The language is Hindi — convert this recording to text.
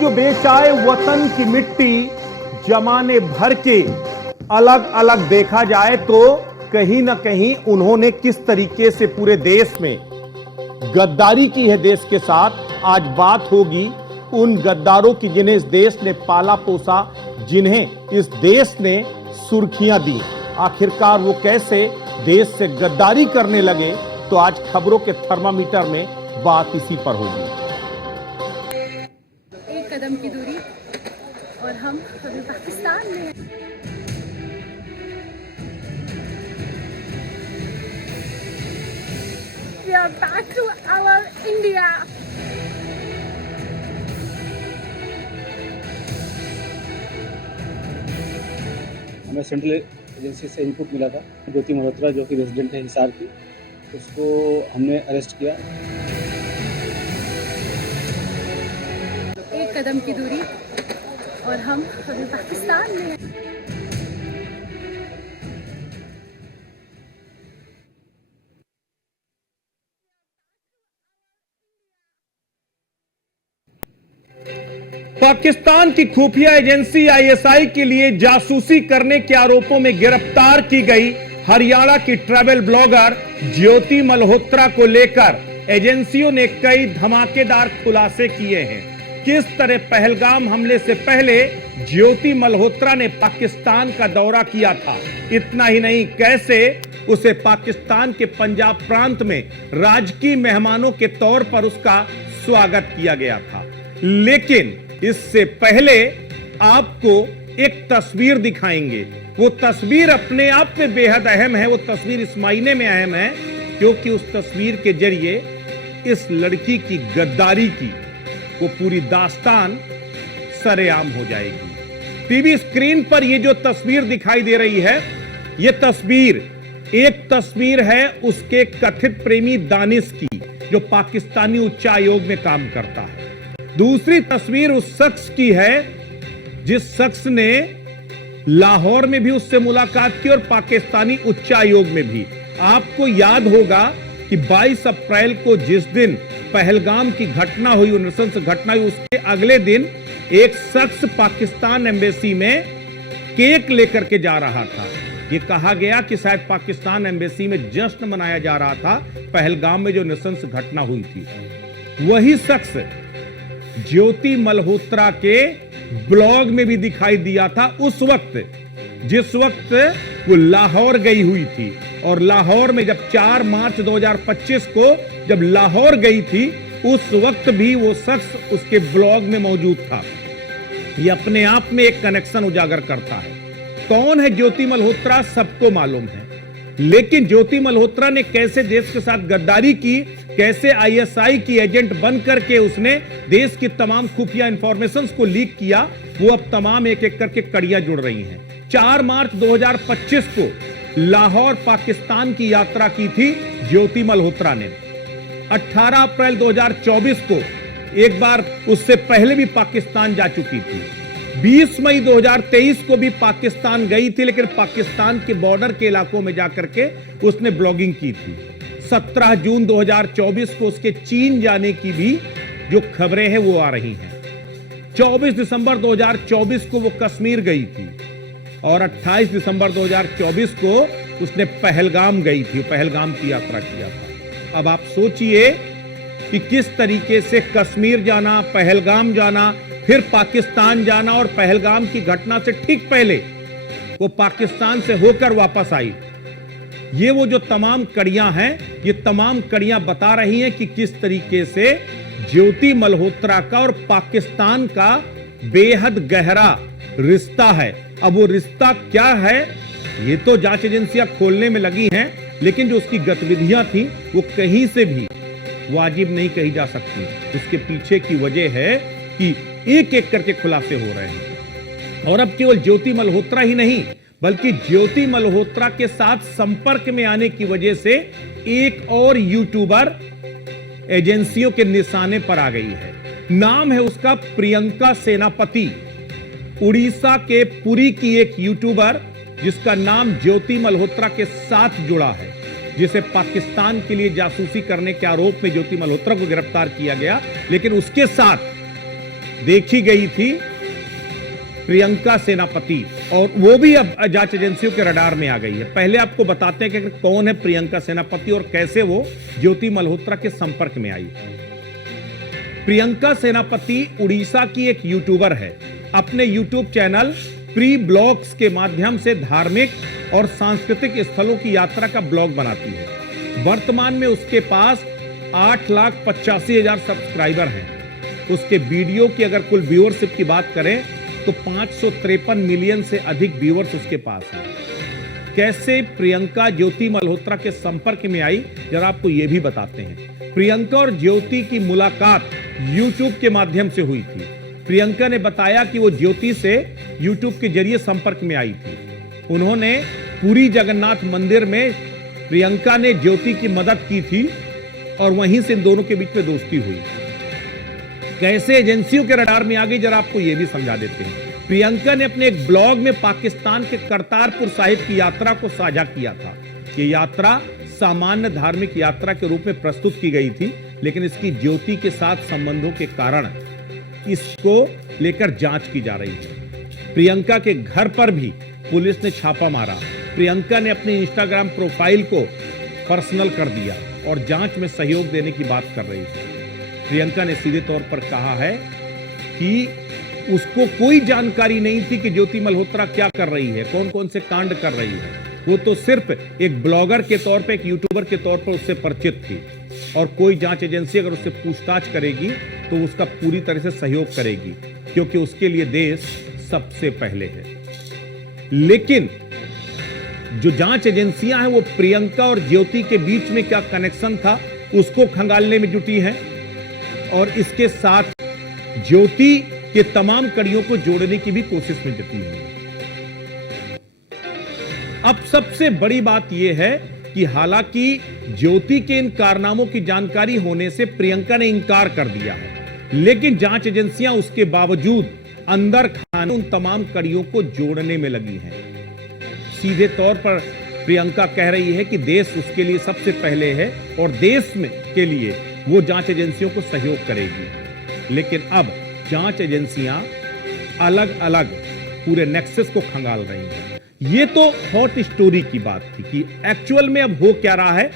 जो बेच आए वतन की मिट्टी जमाने भर के, अलग अलग देखा जाए तो कहीं ना कहीं उन्होंने किस तरीके से पूरे देश में गद्दारी की है देश के साथ। आज बात होगी उन गद्दारों की जिन्हें इस देश ने पाला पोसा, जिन्हें इस देश ने सुर्खियां दी। आखिरकार वो कैसे देश से गद्दारी करने लगे, तो आज खबरों के थर्मामीटर में बात इसी पर होगी। एक कदम की दूरी और हम अभी पाकिस्तान में हैं। We are back to our India. हमें सेंट्रल एजेंसी से इनपुट मिला था, ज्योति मल्होत्रा जो कि रेजिडेंट है हिसार की, उसको हमने अरेस्ट किया। एक कदम की दूरी और हम अभी पाकिस्तान में हैं। पाकिस्तान की खुफिया एजेंसी आईएसआई के लिए जासूसी करने के आरोपों में गिरफ्तार की गई हरियाणा की ट्रैवल ब्लॉगर ज्योति मल्होत्रा को लेकर एजेंसियों ने कई धमाकेदार खुलासे किए हैं। किस तरह पहलगाम हमले से पहले ज्योति मल्होत्रा ने पाकिस्तान का दौरा किया था, इतना ही नहीं कैसे उसे पाकिस्तान के पंजाब प्रांत में राजकीय मेहमानों के तौर पर उसका स्वागत किया गया था। लेकिन इससे पहले आपको एक तस्वीर दिखाएंगे। वो तस्वीर अपने आप में बेहद अहम है। वो तस्वीर इस मायने में अहम है क्योंकि उस तस्वीर के जरिए इस लड़की की गद्दारी की वो पूरी दास्तान सरेआम हो जाएगी। टीवी स्क्रीन पर ये जो तस्वीर दिखाई दे रही है, ये तस्वीर एक तस्वीर है उसके कथित प्रेमी दानिश की, जो पाकिस्तानी उच्चायोग में काम करता है। दूसरी तस्वीर उस शख्स की है जिस शख्स ने लाहौर में भी उससे मुलाकात की और पाकिस्तानी उच्चायोग में भी। आपको याद होगा कि 22 अप्रैल को जिस दिन पहलगाम की घटना हुई, नृशंस घटना हुई, उसके अगले दिन एक शख्स पाकिस्तान एम्बेसी में केक लेकर के जा रहा था। ये कहा गया कि शायद पाकिस्तान एम्बेसी में जश्न मनाया जा रहा था पहलगाम में जो नृशंस घटना हुई थी। वही शख्स ज्योति मल्होत्रा के ब्लॉग में भी दिखाई दिया था उस वक्त, जिस वक्त वो लाहौर गई हुई थी। और लाहौर में जब 4 मार्च 2025 को जब लाहौर गई थी, उस वक्त भी वो शख्स उसके ब्लॉग में मौजूद था। ये अपने आप में एक कनेक्शन उजागर करता है। कौन है ज्योति मल्होत्रा सबको मालूम है, लेकिन ज्योति मल्होत्रा ने कैसे देश के साथ गद्दारी की, कैसे आईएसआई की एजेंट बन करके उसने देश की तमाम खुफिया इंफॉर्मेशंस को लीक किया, वो अब तमाम एक एक करके कड़ियां जुड़ रही हैं। 4 मार्च 2025 को लाहौर पाकिस्तान की यात्रा की थी ज्योति मल्होत्रा ने। 18 अप्रैल 2024 को एक बार उससे पहले भी पाकिस्तान जा चुकी थी। 20 मई 2023 को भी पाकिस्तान गई थी, लेकिन पाकिस्तान के बॉर्डर के इलाकों में जाकर के उसने ब्लॉगिंग की थी। 17 जून 2024 को उसके चीन जाने की भी जो खबरें हैं वो आ रही हैं। 24 दिसंबर 2024 को वो कश्मीर गई थी और 28 दिसंबर 2024 को उसने पहलगाम गई थी, पहलगाम की यात्रा किया था। अब आप सोचिए कि किस तरीके से कश्मीर जाना, पहलगाम जाना, फिर पाकिस्तान जाना, और पहलगाम की घटना से ठीक पहले वो पाकिस्तान से होकर वापस आई। ये वो जो तमाम कड़ियां हैं, ये तमाम कड़ियां बता रही हैं कि किस तरीके से ज्योति मल्होत्रा का और पाकिस्तान का बेहद गहरा रिश्ता है। अब वो रिश्ता क्या है, ये तो जांच एजेंसियां खोलने में लगी हैं, लेकिन जो उसकी गतिविधियां थी वो कहीं से भी वाजिब नहीं कही जा सकती। उसके पीछे की वजह है कि एक एक करके खुलासे हो रहे हैं। और अब केवल ज्योति मल्होत्रा ही नहीं, बल्कि ज्योति मल्होत्रा के साथ संपर्क में आने की वजह से एक और यूट्यूबर एजेंसियों के निशाने पर आ गई है। नाम है उसका प्रियंका सेनापति। उड़ीसा के पुरी की एक यूट्यूबर जिसका नाम ज्योति मल्होत्रा के साथ जुड़ा है, जिसे पाकिस्तान के लिए जासूसी करने के आरोप में ज्योति मल्होत्रा को गिरफ्तार किया गया, लेकिन उसके साथ देखी गई थी प्रियंका सेनापति, और वो भी अब जांच एजेंसियों के रडार में आ गई है। पहले आपको बताते हैं कि कौन है प्रियंका सेनापति और कैसे वो ज्योति मल्होत्रा के संपर्क में आई। प्रियंका सेनापति उड़ीसा की एक यूट्यूबर है। अपने यूट्यूब चैनल प्री ब्लॉग्स के माध्यम से धार्मिक और सांस्कृतिक स्थलों की यात्रा का ब्लॉग बनाती है। वर्तमान में उसके पास 8,85,000 सब्सक्राइबर हैं। उसके वीडियो की अगर कुल व्यूअरशिप की बात करें तो 553 मिलियन से अधिक व्यूअर्स उसके पास हैं। कैसे प्रियंका ज्योति मल्होत्रा के संपर्क में आई, जरा आपको यह भी बताते हैं। प्रियंका और ज्योति की मुलाकात यूट्यूब के माध्यम से हुई थी। प्रियंका ने बताया कि वो ज्योति से यूट्यूब के जरिए संपर्क में आई थी। उन्होंने पुरी जगन्नाथ मंदिर में प्रियंका ने ज्योति की मदद की थी और वहीं से इन दोनों के बीच में दोस्ती हुई। कैसे एजेंसियों के रडार में आ गई, जरा आपको यह भी समझा देते हैं। प्रियंका ने अपने एक ब्लॉग में पाकिस्तान के करतारपुर साहिब की यात्रा को साझा किया था। ये यात्रा सामान्य धार्मिक यात्रा के रूप में प्रस्तुत की गई थी, लेकिन इसकी ज्योति के साथ संबंधों के कारण इसको लेकर जांच की जा रही है। प्रियंका के घर पर भी पुलिस ने छापा मारा। प्रियंका ने अपनी इंस्टाग्राम प्रोफाइल को पर्सनल कर दिया और जांच में सहयोग देने की बात कर रही है। प्रियंका ने सीधे तौर पर कहा है कि उसको कोई जानकारी नहीं थी कि ज्योति मल्होत्रा क्या कर रही है, कौन कौन से कांड कर रही है। वो तो सिर्फ एक ब्लॉगर के तौर पे, एक यूट्यूबर के तौर पर उससे परिचित थी, और कोई जांच एजेंसी अगर उससे पूछताछ करेगी तो उसका पूरी तरह से सहयोग करेगी, क्योंकि उसके लिए देश सबसे पहले है। लेकिन जो जांच एजेंसियां हैं वो प्रियंका और ज्योति के बीच में क्या कनेक्शन था उसको खंगालने में जुटी हैं, और इसके साथ ज्योति के तमाम कड़ियों को जोड़ने की भी कोशिश में जुटी है। अब सबसे बड़ी बात यह है कि हालांकि ज्योति के इन कारनामों की जानकारी होने से प्रियंका ने इंकार कर दिया है, लेकिन जांच एजेंसियां उसके बावजूद अंदर खाने उन तमाम कड़ियों को जोड़ने में लगी हैं। सीधे तौर पर प्रियंका कह रही है कि देश उसके लिए सबसे पहले है और देश में के लिए वो जांच एजेंसियों को सहयोग करेगी। लेकिन अब जांच एजेंसियां अलग अलग पूरे नेक्सस को खंगाल रही हैं। ये तो हॉट स्टोरी की बात थी कि एक्चुअल में अब हो क्या रहा है।